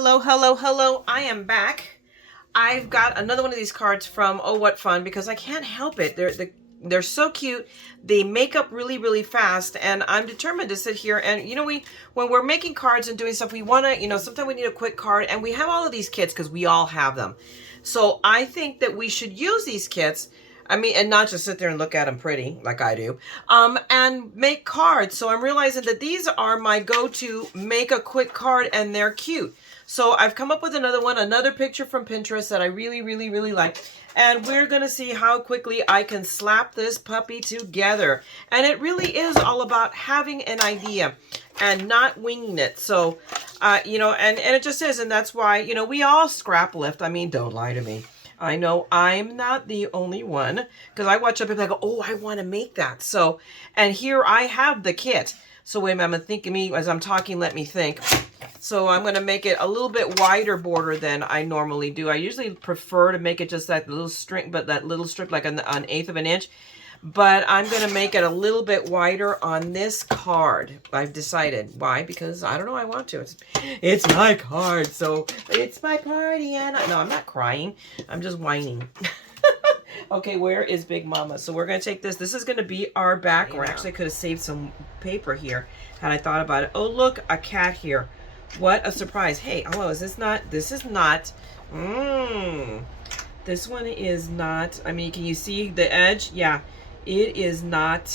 Hello, hello, hello. I am back. I've got another one of these cards from Oh What Fun because I can't help it. They're so cute. They make up really, really fast, and I'm determined to sit here and when we're making cards and doing stuff, we want to, sometimes we need a quick card, and we have all of these kits because we all have them. So I think that we should use these kits. I mean, and not just sit there and look at them pretty like I do, and make cards. So I'm realizing that these are my go-to make a quick card, and they're cute. So I've come up with another one, another picture from Pinterest that I really, really, really like. And we're going to see how quickly I can slap this puppy together. And it really is all about having an idea and not winging it. So, and it just is. And that's why, we all scrap lift. I mean, don't lie to me. I know I'm not the only one, because I watch other people go, oh, I want to make that. So, and here I have the kit. So wait a minute, I'm thinking me as I'm talking, let me think. So I'm going to make it a little bit wider border than I normally do. I usually prefer to make it just that little string, but that little strip like an eighth of an inch. But I'm going to make it a little bit wider on this card. I've decided. Why? Because I don't know, I want to. It's my card, so it's my party. And no, I'm not crying. I'm just whining. Okay, where is Big Mama? So we're going to take this. This is going to be our background. Actually, I could have saved some paper here had I thought about it. Oh, look, a cat here. What a surprise. Hey, hello, is this not? This is not. This one is not. I mean, can you see the edge? Yeah. It is not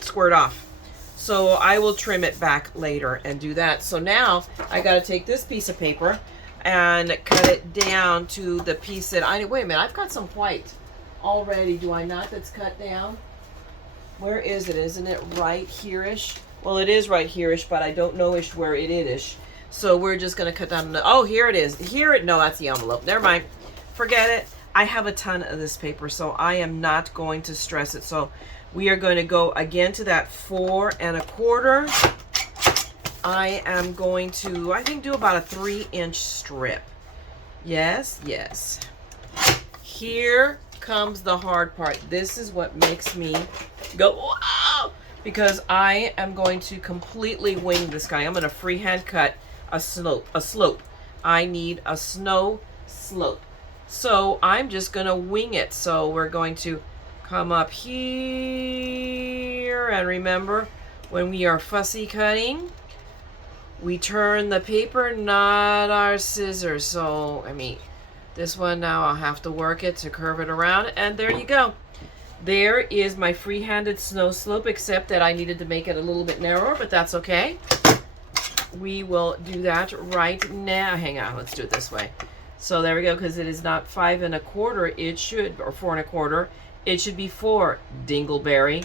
squared off. So I will trim it back later and do that. So now I got to take this piece of paper and cut it down to the piece that wait a minute, I've got some white already, do I not, that's cut down? Where is it? Isn't it right here-ish? Well, it is right here-ish, but I don't know-ish where it is-ish. So we're just going to cut down. Oh, here it is. No, that's the envelope. Never mind. Forget it. I have a ton of this paper, so I am not going to stress it. So we are going to go again to that 4 1/4. I am going to, I think, do about a 3-inch strip. Yes, yes. Here comes the hard part. This is what makes me go, wow! Because I am going to completely wing this guy. I'm going to freehand cut a slope. I need a snow slope. So I'm just going to wing it. So we're going to come up here. And remember, when we are fussy cutting, we turn the paper, not our scissors. So, I mean, this one now I'll have to work it to curve it around. And there you go. There is my free-handed snow slope, except that I needed to make it a little bit narrower, but that's okay. We will do that right now. Hang on, let's do it this way. So there we go, because it is not 5 1/4, it should, or 4 1/4, it should be 4, Dingleberry.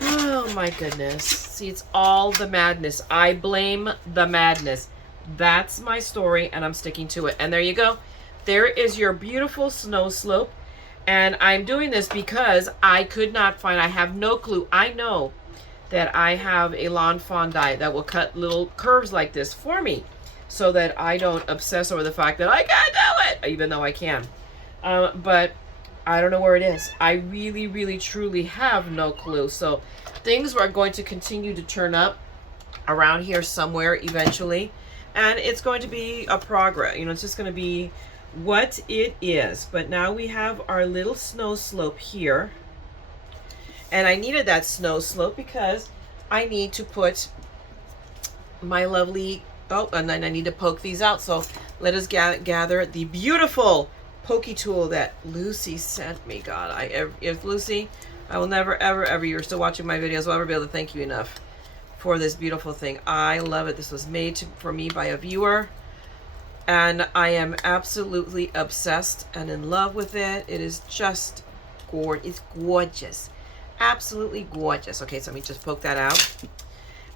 Oh my goodness. See, it's all the madness. I blame the madness. That's my story, and I'm sticking to it. And there you go. There is your beautiful snow slope. And I'm doing this because I could not find, I have no clue. I know that I have a lawn fawn die that will cut little curves like this for me, so that I don't obsess over the fact that I can't do it, even though I can. But I don't know where it is. I really, really, truly have no clue. So things are going to continue to turn up around here somewhere eventually. And it's going to be a progress. It's just going to be what it is. But now we have our little snow slope here. And I needed that snow slope because I need to put my lovely... Oh, and then I need to poke these out. So let us gather the beautiful pokey tool that Lucy sent me. God, if Lucy, I will never, ever, ever, you're still watching my videos, I'll never be able to thank you enough for this beautiful thing. I love it. This was made for me by a viewer, and I am absolutely obsessed and in love with it. It is just gorgeous. It's gorgeous. Absolutely gorgeous. Okay, so let me just poke that out.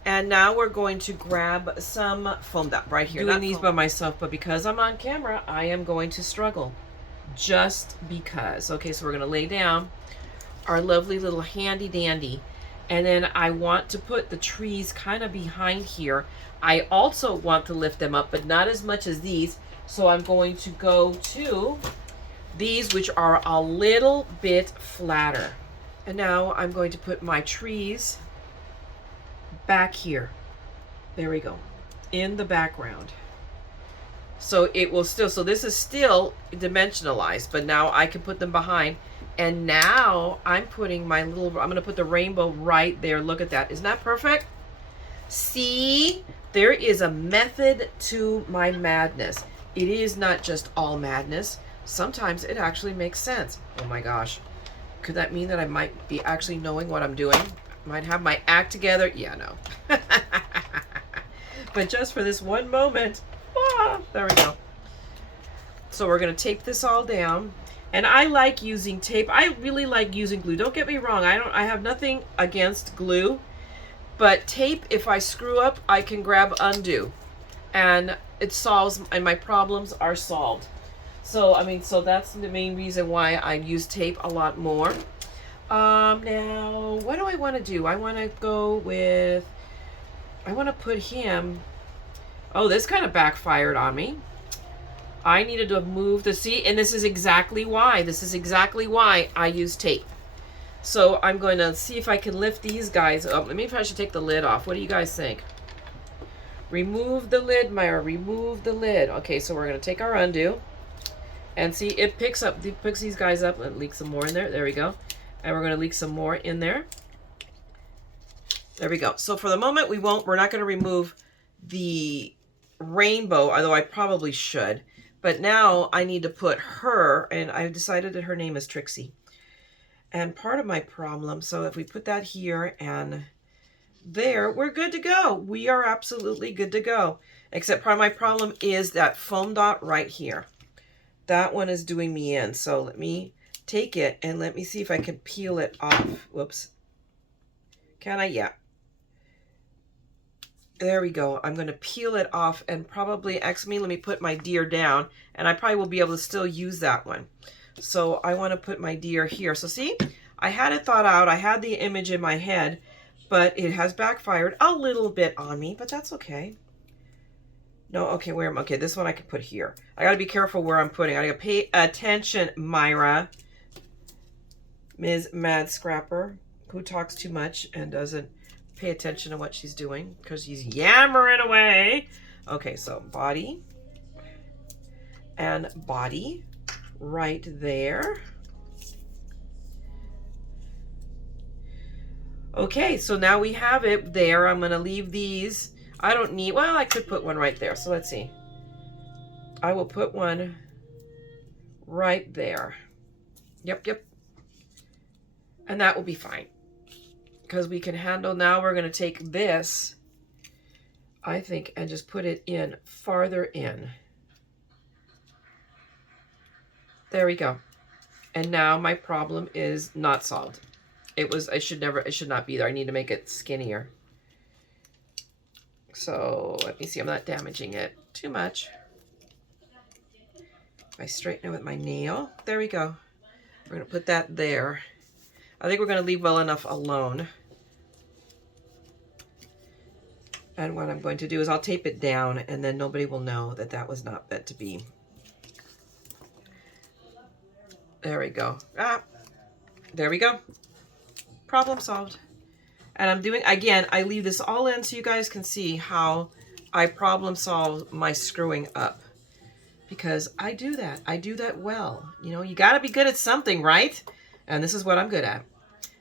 And now we're going to grab some foam dot right here. Doing these by myself, but because I'm on camera, I am going to struggle. Just because. Okay, so we're going to lay down our lovely little handy dandy. And then I want to put the trees kind of behind here. I also want to lift them up, but not as much as these. So I'm going to go to these, which are a little bit flatter. And now I'm going to put my trees back here. There we go. In the background. So it will still, so this is still dimensionalized, but now I can put them behind. And now I'm putting my little, I'm going to put the rainbow right there. Look at that. Isn't that perfect? See, there is a method to my madness. It is not just all madness. Sometimes it actually makes sense. Oh my gosh. Could that mean that I might be actually knowing what I'm doing? Might have my act together? Yeah, no. But just for this one moment, there we go. So we're going to tape this all down. And I like using tape. I really like using glue. Don't get me wrong. I have nothing against glue. But tape, if I screw up, I can grab undo. And it solves, and my problems are solved. So, I mean, so that's the main reason why I use tape a lot more. Now, what do I want to do? I want to go with, I want to put him, oh, this kind of backfired on me. I needed to move the seat, and this is exactly why I use tape. So I'm going to see if I can lift these guys up. Maybe I should take the lid off. What do you guys think? Remove the lid, Myra, remove the lid. Okay, so we're going to take our undo. And see, it picks these guys up and leaks some more in there. There we go. And we're going to leak some more in there. There we go. So for the moment, we're not going to remove the rainbow, although I probably should. But now I need to put her, and I've decided that her name is Trixie. And part of my problem, so if we put that here and there, we're good to go. We are absolutely good to go. Except part of my problem is that foam dot right here. That one is doing me in. So let me take it and let me see if I can peel it off. Whoops. Can I? Yeah. There we go. I'm going to peel it off and probably, let me put my deer down, and I probably will be able to still use that one. So I want to put my deer here. So see, I had it thought out. I had the image in my head, but it has backfired a little bit on me, but that's okay. No, okay, okay, this one I can put here. I got to be careful where I'm putting. I got to pay attention, Myra. Ms. TheMaddScrapper, who talks too much and doesn't pay attention to what she's doing because she's yammering away. Okay, so body and body right there. Okay, so now we have it there. I'm going to leave these. I don't need, well, I could put one right there. So let's see. I will put one right there. Yep. And that will be fine. Because we can handle, now we're going to take this, I think, and just put it in farther in. There we go. And now my problem is not solved. It should not be there. I need to make it skinnier. So let me see, I'm not damaging it too much. If I straighten it with my nail, there we go. We're going to put that there. I think we're going to leave well enough alone. And what I'm going to do is I'll tape it down, and then nobody will know that that was not meant to be. There we go. There we go. Problem solved. And I'm doing, again, I leave this all in so you guys can see how I problem solve my screwing up. Because I do that. I do that well. You know, you got to be good at something, right? And this is what I'm good at.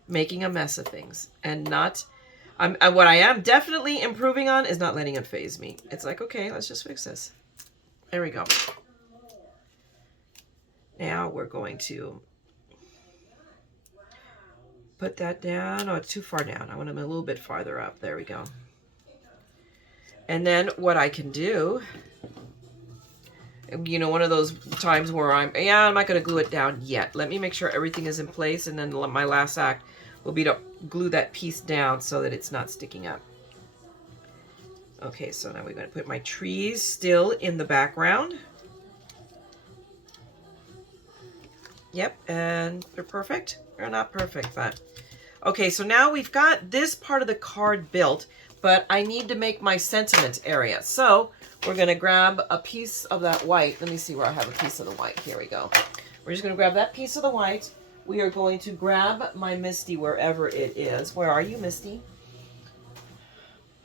Making a mess of things. And not, what I am definitely improving on is not letting it faze me. It's like, okay, let's just fix this. There we go. Now we're going to put that down. Oh, it's too far down. I want them a little bit farther up. There we go. And then what I can do, you know, one of those times where I'm not going to glue it down yet. Let me make sure everything is in place, and then my last act will be to glue that piece down so that it's not sticking up. Okay, so now we're going to put my trees still in the background. Yep, and they're perfect. They're not perfect, but okay, so now we've got this part of the card built, but I need to make my sentiment area. So we're going to grab a piece of that white. Let me see where I have a piece of the white. Here we go. We're just going to grab that piece of the white. We are going to grab my Misty wherever it is. Where are you, Misty?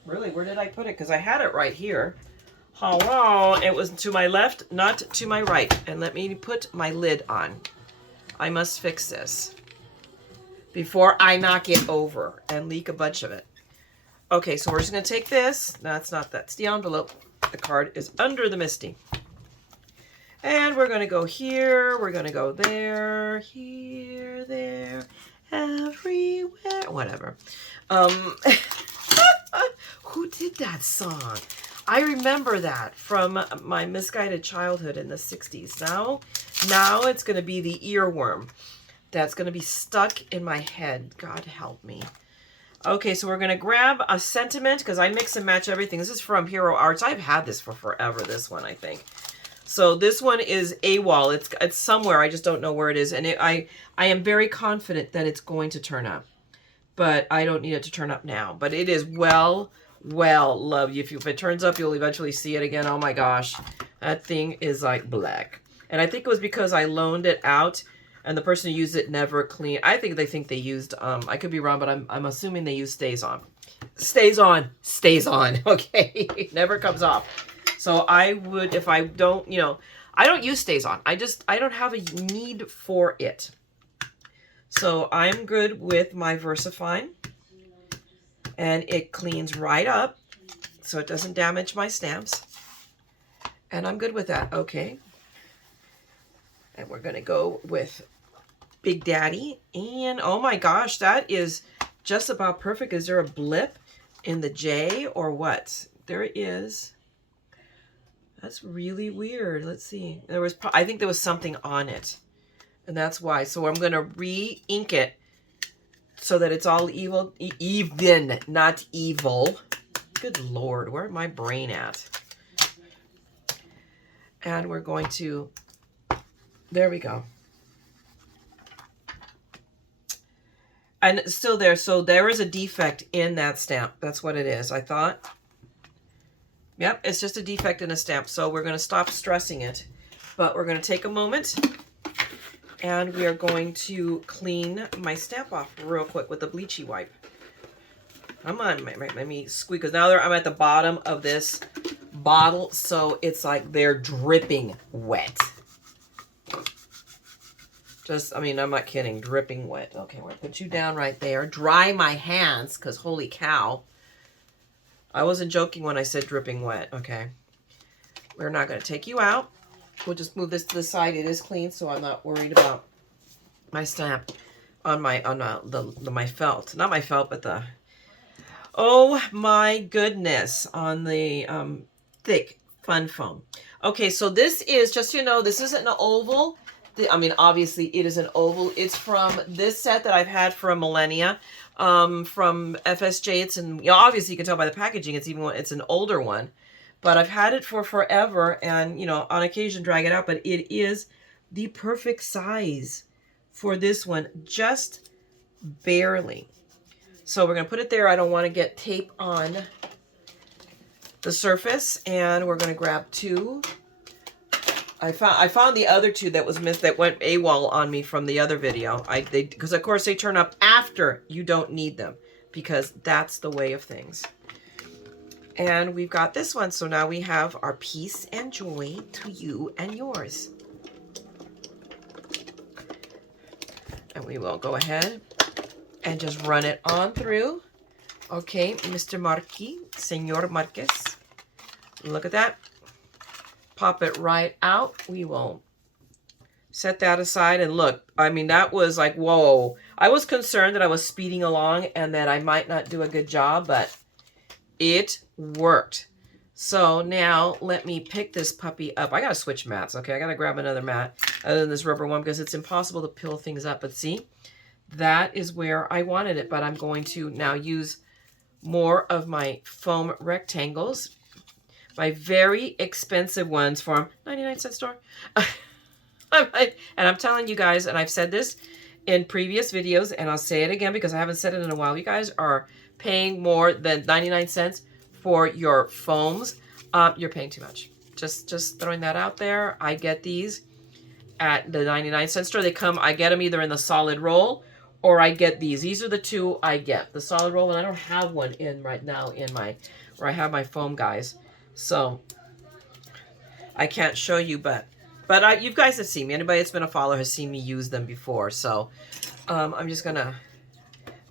Really, where did I put it? Because I had it right here. Hello, it was to my left, not to my right. And let me put my lid on. I must fix this before I knock it over and leak a bunch of it. Okay, so we're just going to take this. That's the envelope. The card is under the Misty. And we're going to go here. We're going to go there, here, there, everywhere. Whatever. Who did that song? I remember that from my misguided childhood in the 60s. Now it's going to be the earworm that's going to be stuck in my head. God help me. Okay, so we're going to grab a sentiment because I mix and match everything. This is from Hero Arts. I've had this for forever, this one, I think. So this one is AWOL. It's somewhere. I just don't know where it is. And I am very confident that it's going to turn up. But I don't need it to turn up now. But it is well loved. If it turns up, you'll eventually see it again. Oh my gosh. That thing is like black. And I think it was because I loaned it out. And the person who used it never cleaned. I think they used, I could be wrong, but I'm assuming they use stays on. Stays on. Okay. It never comes off. So I would, if I don't, I don't use stays on. I don't have a need for it. So I'm good with my VersaFine. And it cleans right up. So it doesn't damage my stamps. And I'm good with that. Okay. And we're going to go with Big Daddy. And oh my gosh, that is just about perfect. Is there a blip in the J or what? There is. That's really weird. Let's see. I think there was something on it. And that's why. So I'm going to re-ink it so that it's all even, not evil. Good Lord, where's my brain at? And we're going to, there we go. And it's still there. So there is a defect in that stamp. That's what it is, I thought. Yep, it's just a defect in a stamp. So we're going to stop stressing it. But we're going to take a moment. And we are going to clean my stamp off real quick with a bleachy wipe. Come on, let me squeak. Because now I'm at the bottom of this bottle. So it's like they're dripping wet. I'm not kidding. Dripping wet. Okay, we're going to put you down right there. Dry my hands, because holy cow. I wasn't joking when I said dripping wet. Okay. We're not going to take you out. We'll just move this to the side. It is clean, so I'm not worried about my stamp on my felt. Not my felt, but the... Oh, my goodness. On the thick fun foam. Okay, so this is, just so you know, this isn't an oval. Obviously it is an oval. It's from this set that I've had for a millennia, from FSJ. It's obviously you can tell by the packaging. It's an older one, but I've had it for forever, and on occasion drag it out. But it is the perfect size for this one, just barely. So we're gonna put it there. I don't want to get tape on the surface, and we're gonna grab two. I found the other two that was missed, that went AWOL on me from the other video. Because of course they turn up after you don't need them, because that's the way of things. And we've got this one. So now we have our peace and joy to you and yours. And we will go ahead and just run it on through. Okay, Mr. Marquis, Senor Marquez. Look at that. Pop it right out. We will set that aside, and look, that was like, whoa. I was concerned that I was speeding along and that I might not do a good job, but it worked. So now let me pick this puppy up. I gotta switch mats. Okay, I gotta grab another mat other than this rubber one, because it's impossible to peel things up. But see, that is where I wanted it. But I'm going to now use more of my foam rectangles. My very expensive ones from 99-cent store. And I'm telling you guys, and I've said this in previous videos, and I'll say it again because I haven't said it in a while. You guys are paying more than 99 cents for your foams. You're paying too much. Just throwing that out there. I get these at the 99-cent store. I get them either in the solid roll, or I get these. These are the two I get. The solid roll, and I don't have one in right now in where I have my foam guys. So I can't show you, but you guys have seen me. Anybody that's been a follower has seen me use them before. So I'm just gonna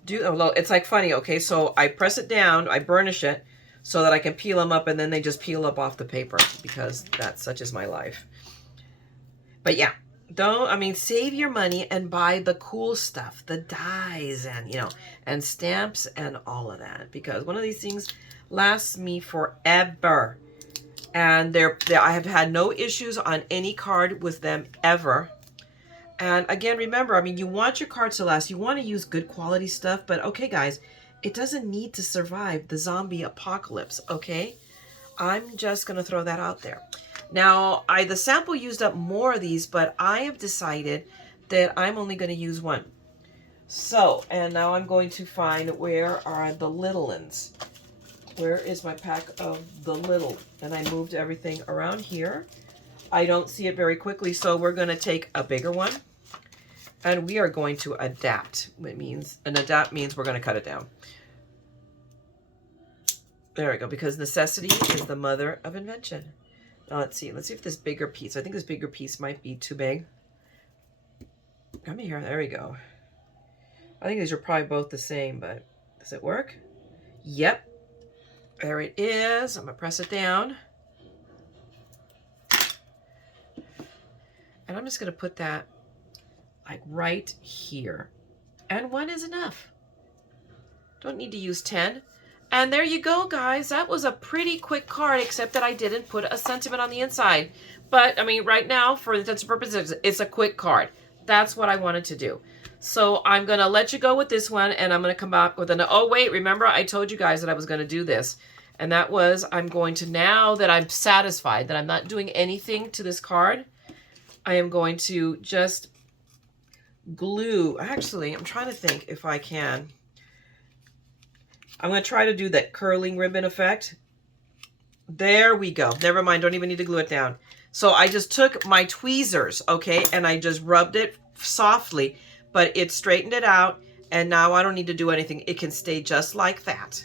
do. Oh, it's like funny. Okay, so I press it down, I burnish it so that I can peel them up, and then they just peel up off the paper because that's such is my life. But yeah. Save your money and buy the cool stuff, the dies and, and stamps and all of that, because one of these things lasts me forever. And I have had no issues on any card with them ever. And again, remember, you want your cards to last. You want to use good quality stuff, but okay, guys, it doesn't need to survive the zombie apocalypse, okay? I'm just going to throw that out there. Now, the sample used up more of these, but I have decided that I'm only going to use one. So, and now I'm going to find where are the little ones. Where is my pack of the little? And I moved everything around here. I don't see it very quickly, so we're going to take a bigger one. And we are going to adapt. Adapt means we're going to cut it down. There we go, because necessity is the mother of invention. Now let's see if this bigger piece, I think this bigger piece might be too big. Come here, there we go. I think these are probably both the same, but does it work? Yep, there it is. I'm gonna press it down. And I'm just gonna put that like right here. And one is enough. Don't need to use 10. And there you go, guys. That was a pretty quick card, except that I didn't put a sentiment on the inside. But, right now, for intents and purposes, it's a quick card. That's what I wanted to do. So I'm going to let you go with this one, and I'm going to come back with an... Oh, wait, remember I told you guys that I was going to do this. And that was, I'm going to, now that I'm satisfied that I'm not doing anything to this card, I am going to just glue... Actually, I'm trying to think if I can... I'm going to try to do that curling ribbon effect. There we go. Never mind. Don't even need to glue it down. So I just took my tweezers, okay, and I just rubbed it softly, but it straightened it out, and now I don't need to do anything. It can stay just like that.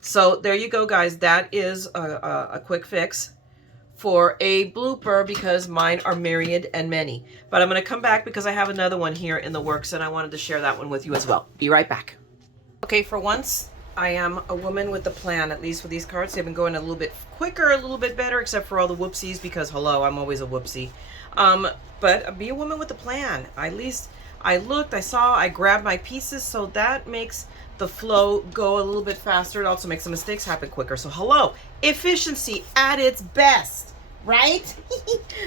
So there you go, guys. That is a quick fix for a blooper, because mine are myriad and many. But I'm going to come back because I have another one here in the works, and I wanted to share that one with you as well. Be right back. Okay, for once... I am a woman with a plan, at least with these cards. They've been going a little bit quicker, a little bit better, except for all the whoopsies, because, hello, I'm always a whoopsie. But be a woman with a plan. At least I looked, I saw, I grabbed my pieces, so that makes the flow go a little bit faster. It also makes the mistakes happen quicker. So, hello, efficiency at its best, right?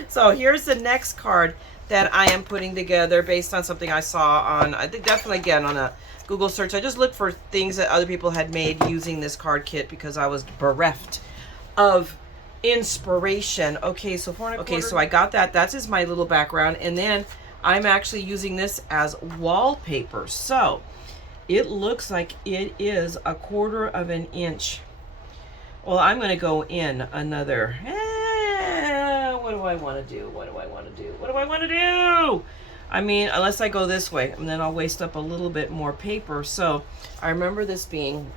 So here's the next card that I am putting together based on something I saw on, I think definitely, again, on a Google search. I just looked for things that other people had made using this card kit because I was bereft of inspiration. Okay, so so I got that. That is my little background, and then I'm actually using this as wallpaper. So it looks like it is 1/4 of an inch. Well, I'm going to go in another. What do I want to do? What do I want to do? What do I want to do? Unless I go this way, and then I'll waste up a little bit more paper. So I remember this being,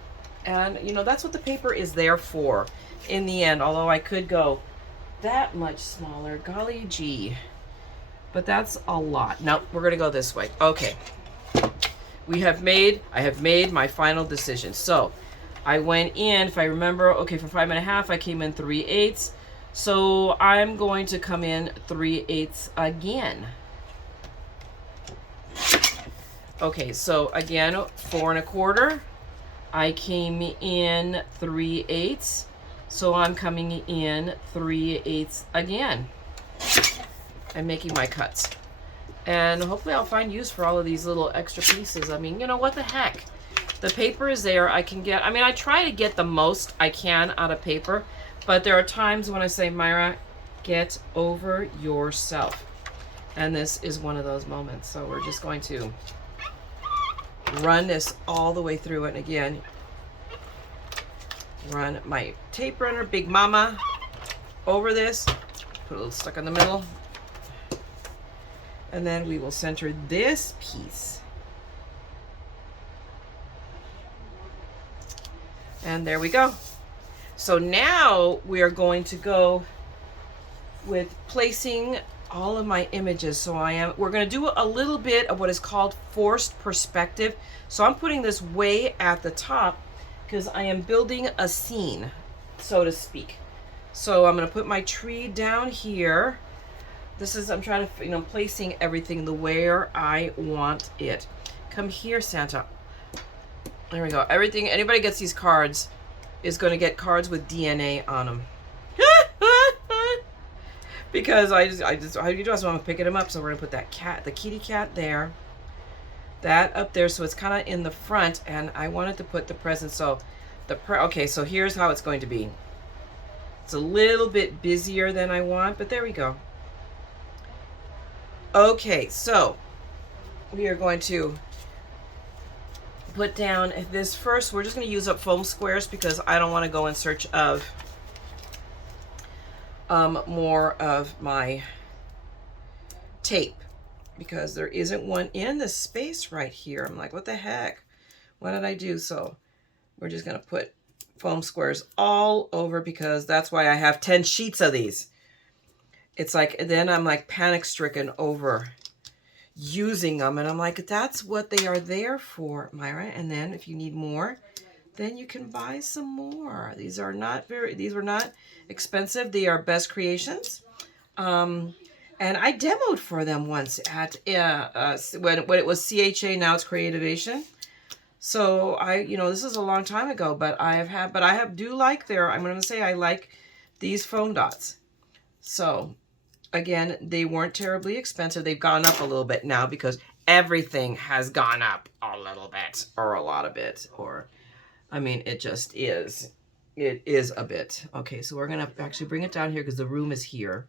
and that's what the paper is there for in the end, although I could go that much smaller, golly gee, but that's a lot. No, we're gonna go this way. Okay, I have made my final decision. So I went in, if I remember, okay, for 5 1/2, I came in 3/8, so I'm going to come in 3/8 again. Okay, so again, 4 1/4. I came in 3/8, so I'm coming in 3/8 again. I'm making my cuts, and hopefully I'll find use for all of these little extra pieces. What the heck? The paper is there. I can get. I try to get the most I can out of paper, but there are times when I say, Myra, get over yourself, and this is one of those moments. So we're just going to run this all the way through it. And again, run my tape runner, Big Mama, over this, put a little stuck in the middle, and then we will center this piece. And there we go. So now we are going to go with placing all of my images. So we're going to do a little bit of what is called forced perspective. So I'm putting this way at the top because I am building a scene, so to speak. So I'm going to put my tree down here. I'm trying to, placing everything the way I want it. Come here, Santa. There we go. Anybody gets these cards is going to get cards with DNA on them. Because I just want to pick them up. So we're going to put the kitty cat there. That up there, so it's kind of in the front, and I wanted to put the present. So okay, so here's how it's going to be. It's a little bit busier than I want, but there we go. Okay, so we are going to put down this first. We're just going to use up foam squares because I don't want to go in search of more of my tape, because there isn't one in the space right here. I'm like, what the heck? What did I do? So we're just going to put foam squares all over, because that's why I have 10 sheets of these. It's like, then I'm like panic stricken over using them. And I'm like, that's what they are there for, Myra. And then if you need more, then you can buy some more. These were not expensive. They are best creations. And I demoed for them once at when it was CHA, now it's Creativation. So this is a long time ago, but I'm going to say I like these foam dots. So again, they weren't terribly expensive. They've gone up a little bit now because everything has gone up a little bit, or a lot of it, or it just is. It is a bit. Okay, so we're going to actually bring it down here because the room is here.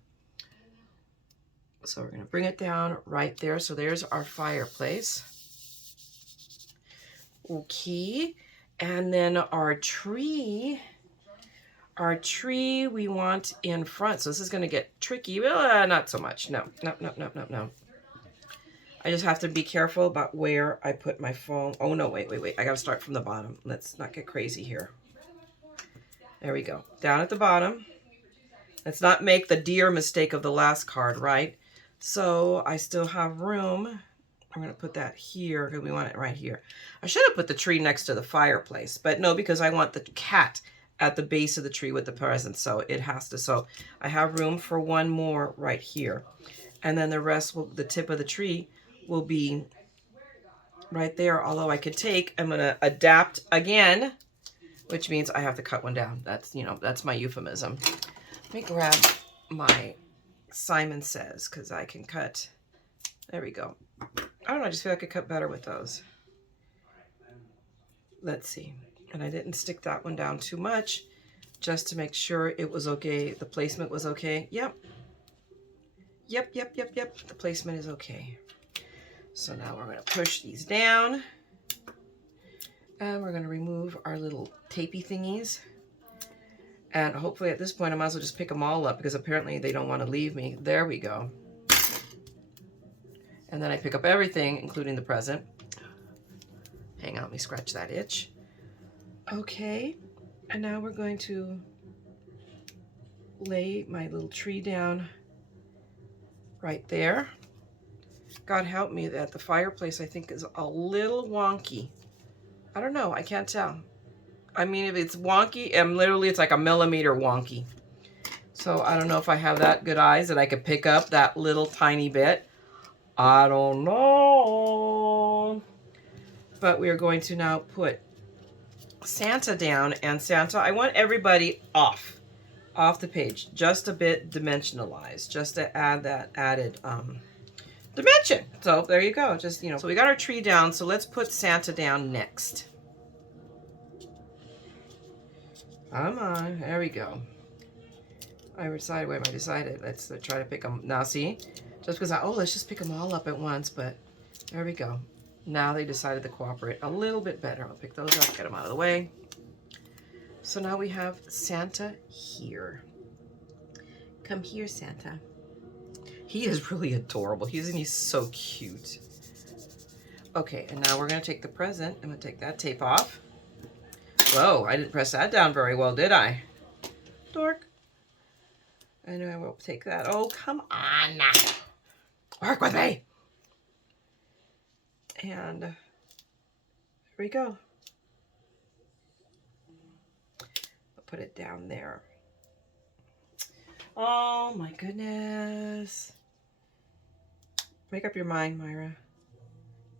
So we're going to bring it down right there. So there's our fireplace. Okay. And then our tree we want in front. So this is going to get tricky. Not so much. No. I just have to be careful about where I put my foam. Oh, no, wait. I got to start from the bottom. Let's not get crazy here. There we go. Down at the bottom. Let's not make the deer mistake of the last card, right? So I still have room. I'm going to put that here because we want it right here. I should have put the tree next to the fireplace, but no, because I want the cat at the base of the tree with the present. So it has to. So I have room for one more right here. And then the rest the tip of the tree will be right there. Although I'm going to adapt again, which means I have to cut one down. That's my euphemism. Let me grab my Simon Says, because I can cut. There we go. I don't know, I just feel like I could cut better with those. Let's see. And I didn't stick that one down too much, just to make sure it was okay. The placement was okay. Yep. The placement is okay. So now we're going to push these down. And we're going to remove our little tapey thingies. And hopefully at this point I might as well just pick them all up, because apparently they don't want to leave me. There we go. And then I pick up everything, including the present. Hang on, let me scratch that itch. Okay, and now we're going to lay my little tree down right there. God help me that the fireplace, I think, is a little wonky. I don't know, I can't tell. If it's wonky, it's like a millimeter wonky. So I don't know if I have that good eyes that I could pick up that little tiny bit. I don't know. But we are going to now put Santa down, and Santa, I want everybody off the page, just a bit dimensionalized, just to add that added dimension. So there you go. Just, so we got our tree down, so let's put Santa down next. Come on, there we go. I decided. Let's try to pick them. Now see, just because let's just pick them all up at once, but there we go. Now they decided to cooperate a little bit better. I'll pick those up, get them out of the way. So now we have Santa here. Come here, Santa. He is really adorable. He's so cute. Okay, and now we're going to take the present. I'm going to take that tape off. Whoa, I didn't press that down very well, did I? Dork. I know I will take that. Oh, come on. Work with me. And here we go. I'll put it down there. Oh my goodness. Make up your mind, Myra.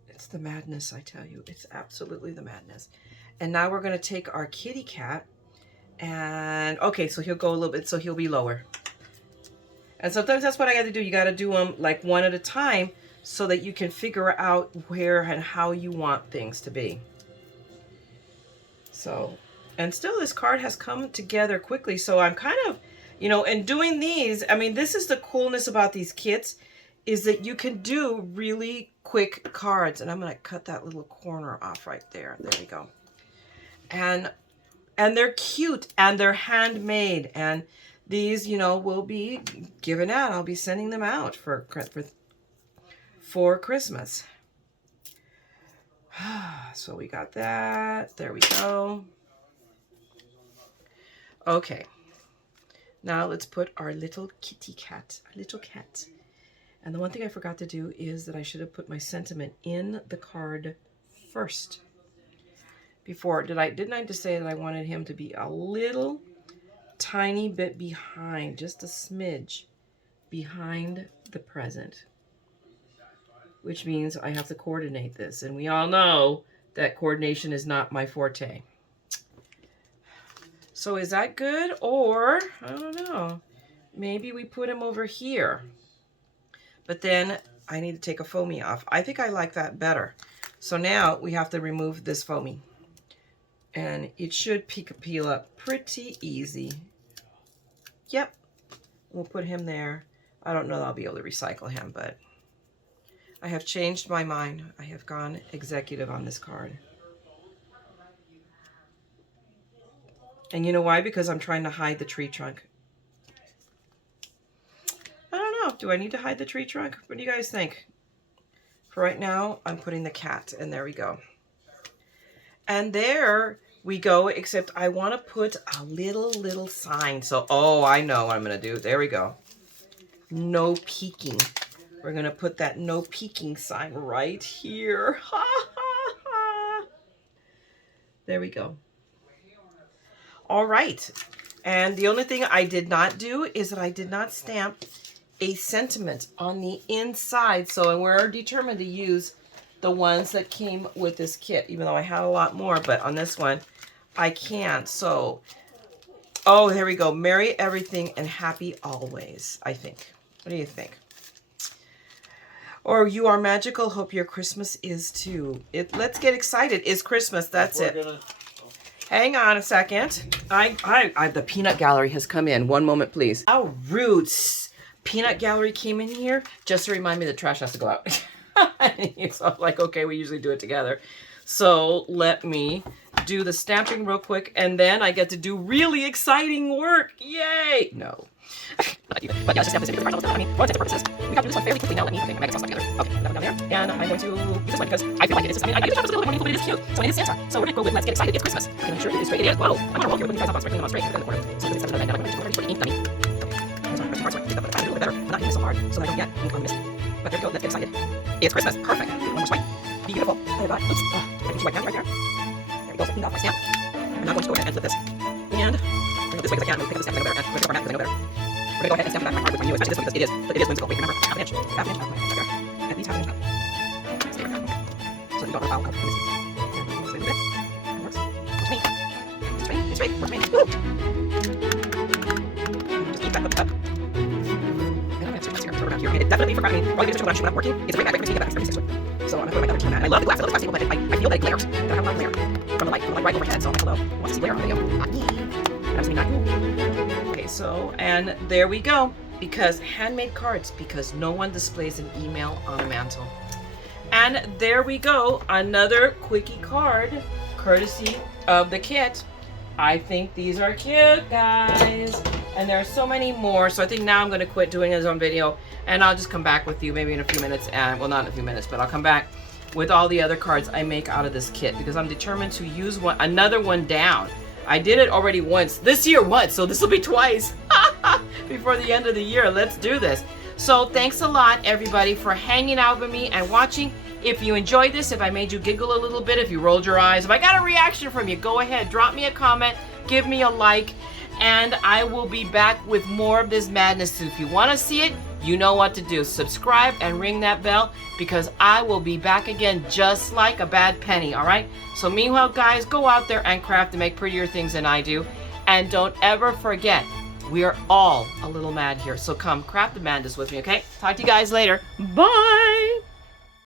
It's the madness, I tell you. It's absolutely the madness. And now we're going to take our kitty cat and, okay, so he'll go a little bit, so he'll be lower. And sometimes that's what I got to do. You got to do them like one at a time so that you can figure out where and how you want things to be. So, and still this card has come together quickly. So I'm kind of, you know, and doing these, I mean, this is the coolness about these kits is that you can do really quick cards. And I'm going to cut that little corner off right there. There we go. And they're cute and they're handmade. And these, you know, will be given out. I'll be sending them out for Christmas. So we got that. There we go. Okay. Now let's put our little kitty cat, our little cat. And the one thing I forgot to do is that I should have put my sentiment in the card first. Before, didn't I just say that I wanted him to be a little tiny bit behind, just a smidge behind the present, which means I have to coordinate this, and we all know that coordination is not my forte. So is that good? Or I don't know, maybe we put him over here, but then I need to take a foamy off. I think I like that better. So now we have to remove this foamy, and it should peel up pretty easy. Yep, we'll put him there. I don't know that I'll be able to recycle him, but I have changed my mind. I have gone executive on this card. And you know why? Because I'm trying to hide the tree trunk. I don't know. Do I need to hide the tree trunk? What do you guys think? For right now, I'm putting the cat, and there we go. And there we go, except I want to put a little sign. So, oh, I know what I'm going to do. There we go. No peeking. We're going to put that no peeking sign right here. Ha, ha, ha. There we go. All right. And the only thing I did not do is that I did not stamp a sentiment on the inside. So we're determined to use the ones that came with this kit, even though I had a lot more, but on this one, I can't. So, oh, there we go. Merry everything and happy always, I think. What do you think? Or you are magical. Hope your Christmas is too. Let's get excited. It's Christmas. That's it. Hang on a second. The peanut gallery has come in. One moment, please. How rude. Peanut gallery came in here just to remind me the trash has to go out. So I'm like, okay, we usually do it together. So let me do the stamping real quick, and then I get to do really exciting work. Yay! No. Not even. But yeah, just stamp this in because the cards, I mean, for all intents and purposes, we got to do this one fairly quickly now. Let me, okay, my magazine together. Okay, put that one down there. And I'm going to use this one because I feel like it is. I mean, I do have a little bit more meaningful, but it is cute. So it is Santa. So we're going to go with Let's Get Excited. It's Christmas. I'm sure it is straight. It is. Whoa. I'm on a roll here with you guys on sprinkling them on straight in the corner. So let's start with that. I'm going to go for the ink dummy. Okay, so I'm going to a little bit better. I'm not hitting so hard so that I don't get ink on this. But there we go. Let's get excited. It's Christmas. Perfect. One more swipe. Beautiful. Oh God. Oops. I need to wipe down right there. There we go. Clean off my stamp. I'm now going to go ahead and flip this. And bring it this way because I can't really pick up the stamp because I know better. And we're going to go better. We're going to go ahead and stamp that my card with my new, especially this one because it is whimsical. Wait, remember, half an inch. Half an inch. Right there. At least half an inch up. Stay right there. Okay. So you don't foul out. So a little bit. That works. Works for me. It's straight. It's straight. Works for me. Woo! Just keep that up. And I'm going to switch this here. So we're back here. I mean, it definitely for me. Probably because when I'm working, it's a great bag. It makes me get that extra 36. So I'm going to put my other key on that. And I love the glass. I love the glass table, but I feel that it glares. I have a lot of glare from the light right overhead. So hello. Want to see glare on the video? That's me not cool. Okay, so, and there we go. Because handmade cards, because no one displays an email on a mantle. And there we go. Another quickie card, courtesy of the kit. I think these are cute, guys. And there are so many more. So I think now I'm going to quit doing this on video. And I'll just come back with you maybe in a few minutes. And well, not in a few minutes, but I'll come back with all the other cards I make out of this kit. Because I'm determined to use another one down. I did it already once. This year once. So this will be twice. before the end of the year. Let's do this. So thanks a lot, everybody, for hanging out with me and watching. If you enjoyed this, if I made you giggle a little bit, if you rolled your eyes, if I got a reaction from you, go ahead, drop me a comment, give me a like, and I will be back with more of this madness. If you want to see it, you know what to do. Subscribe and ring that bell, because I will be back again just like a bad penny, all right? So meanwhile, guys, go out there and craft and make prettier things than I do. And don't ever forget, we are all a little mad here. So come, craft the madness with me, okay? Talk to you guys later. Bye!